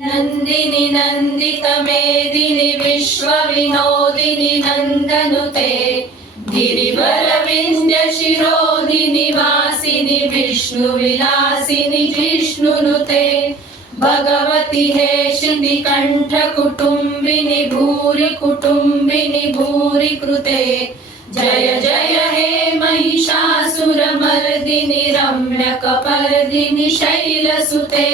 नन्दिनि नन्दितमेदिनि विश्वविनोदिनि नन्दनुते गिरिवरविन्द्यशिरोदिनि वासिनि विष्णुविलासिनि जिष्णुनुते भगवति हेशिनि कण्ठकुटुम्बिनि भूरि कुटुम्बिनि भूरि कृते जय जय हे महिषासुरमर्दिनि रम्यकपर्दिनि शैलसुते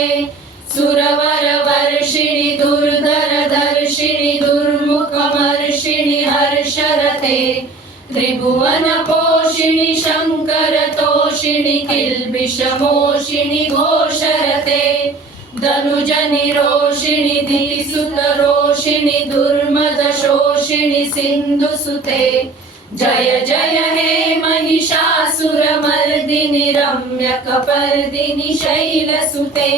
सुरवरवर्षिणि दुर्धरदर्शिनि दुर्मुखमर्षिणि हर्षरते त्रिभुवनपोषिणि शङ्करतोषिणि किल्बिषमोषिणि घोषरते धनुजनिरोषिणि धीसुतरोषिणि दुर्मदशोषिणि सिन्धुसुते जय जय हे महिषासुरमर्दिनि रम्यकपर्दिनि शैलसुते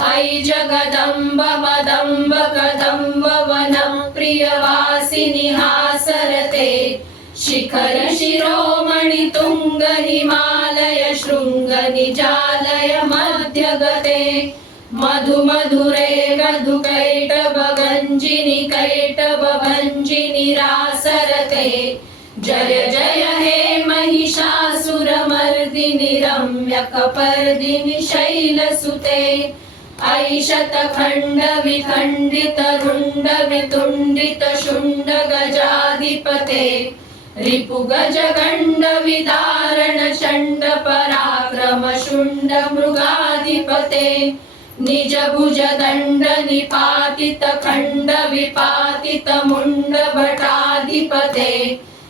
ऐ जगदम्ब मदम्ब कदम्ब वनं प्रियवासिनि हासरते। शिखर शिरोमणि तुङ्ग हिमालय शृङ्ग निजालय मध्यगते। मधु मधुरे कैटभ गञ्जिनि कैटभ भञ्जिनि रासरते। जय जय हे महिषासुरमर्दिनि रम्यकपर्दिनि शैलसुते। ऐ शतखण्ड विखण्डित रुण्ड वितुण्डित शुण्ड गजाधिपते रिपुगज गण्ड विदारण चण्ड पराक्रम शुण्ड मृगाधिपते निज भुज दण्ड निपातित खण्ड विपातित मुण्ड भटाधिपते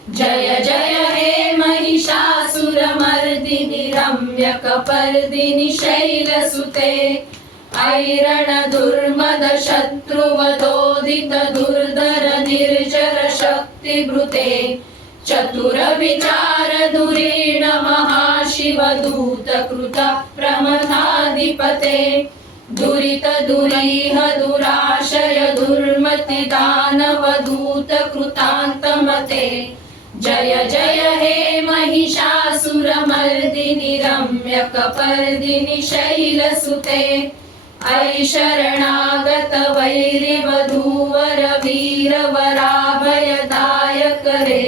जय जय हे महिषासुरमर्दिनि रम्यकपर्दिनि शैलसुते ऐरण दुर्मद शत्रुवदोदित दुर्धर निर्जर शक्तिभृते चतुर विचार धुरीण महाशिव दूत कृत प्रमथाधिपते। दुरित दुरीह दुराशय दुर्मति दानव जय जय हे महिषासुरमर्दिनि रम्यकपर्दिनि शैलसुते। ऐ शरणागत वैरिवधूवर वीरवराभयदायक रे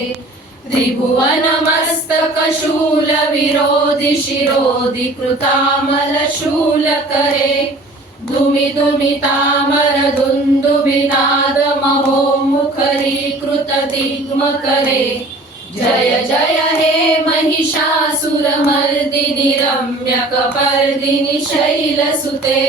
त्रिभुवनमस्तक शूल विरोधि शिरोधि कृतामल शूल करे। दुमि दुमि तामर दुन्दुभिनाद महो दिग्म करे। जय जय हे महिषासुरमर्दिनि रम्यकपर्दिनि शैलसुते।